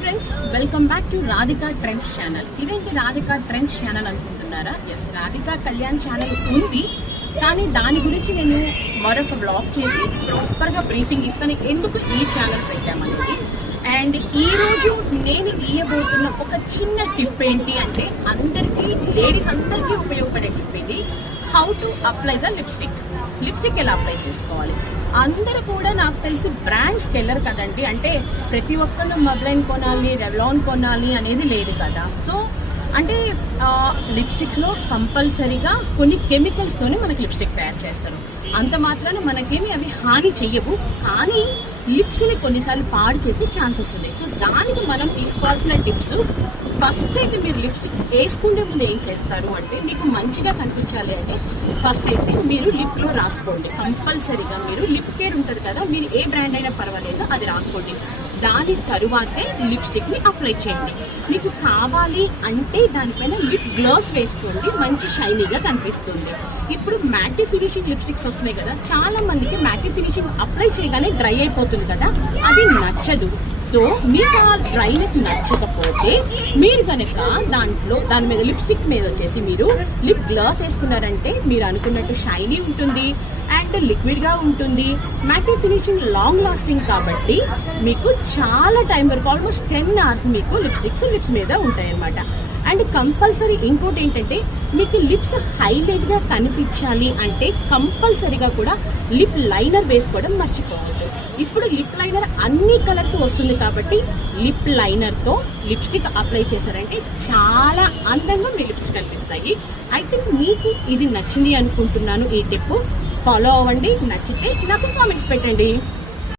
Friends, welcome back to Radhika trends channel. ఇదేంటి Radhika trends channel అనుకుంటున్నారా? Yes, Radhika Kalyan channel ఉంది, కానీ దాని గురించి నేను మరొక బ్లాగ్ చేసి ప్రాపర్గా బ్రీఫింగ్ ఇస్తాను ఎందుకు ఈ ఛానల్ పెట్టామనేది. అండ్ ఈరోజు నేను ఇవ్వబోతున్న ఒక చిన్న టిప్ ఏంటి అంటే, అందరికీ లేడీస్ అందరికీ ఉపయోగపడే టిప్ ఇది. How to apply the lipstick ఎలా అప్లై చేసుకోవాలి. అందరూ కూడా నాకు తెలిసి బ్రాండ్స్కి వెళ్ళరు కదండి, అంటే ప్రతి ఒక్కరు మబ్లైన్ కొనాలి, రెవ్లాన్ కొనాలి అనేది లేదు కదా. సో అంటే లిప్స్టిక్లో కంపల్సరీగా కొన్ని కెమికల్స్తోనే మనకి లిప్స్టిక్ తయారు చేస్తారు. అంత మాత్రాన మనకేమి అవి హాని చెయ్యవు, కానీ లిప్స్ని కొన్నిసార్లు పాడు చేసే ఛాన్సెస్ ఉన్నాయి. సో దానికి మనం తీసుకోవాల్సిన టిప్స్, ఫస్ట్ అయితే మీరు లిప్స్టిక్ వేసుకునే ముందు ఏం చేస్తారు అంటే, మీకు మంచిగా కనిపించాలి అంటే ఫస్ట్ అయితే మీరు లిప్లో రాసుకోండి. కంపల్సరీగా మీరు లిప్ కేర్ ఉంటుంది కదా, మీరు ఏ బ్రాండ్ అయినా పర్వాలేదు అది రాసుకోండి. దాని తరువాతే లిప్స్టిక్ని అప్లై చేయండి. మీకు కావాలి అంటే దానిపైన లిప్ గ్లాస్ వేసుకోండి, మంచి షైనీగా కనిపిస్తుంది. ఇప్పుడు మ్యాటీ ఫినిషింగ్ లిప్స్టిక్స్ వస్తున్నాయి కదా, చాలా మందికి మ్యాటీ ఫినిషింగ్ అప్లై చేయగానే డ్రై అయిపోతుంది కదా, అది నచ్చదు. సో మీకు ఆ డ్రైనెస్ నచ్చకపోతే మీరు కనుక దాని మీద లిప్స్టిక్ మీద వచ్చేసి మీరు లిప్ గ్లాస్ వేసుకున్నారంటే మీరు అనుకున్నట్టు షైనీ ఉంటుంది అండ్ లిక్విడ్గా ఉంటుంది. మ్యాటీ ఫినిషింగ్ లాంగ్ లాస్టింగ్ కాబట్టి మీకు చాలా టైం వరకు, ఆల్మోస్ట్ 10 hours మీకు లిప్స్ మీద ఉంటాయి అన్నమాట. అండ్ కంపల్సరీ ఇంకోటి ఏంటంటే, మీకు లిప్స్ హైలైట్గా కనిపించాలి అంటే కంపల్సరీగా కూడా లిప్ లైనర్ వేసుకోవడం మర్చిపోవద్దు. ఇప్పుడు లిప్ లైనర్ అన్ని కలర్స్ వస్తుంది కాబట్టి లిప్ లైనర్తో లిప్స్టిక్ అప్లై చేశారంటే చాలా అందంగా మీ లిప్స్ కనిపిస్తాయి. ఐ థింక్ మీకు ఇది నచ్చింది అనుకుంటున్నాను. ఈ టిప్ ఫాలో అవ్వండి, నచ్చితే నాకు కామెంట్స్ పెట్టండి.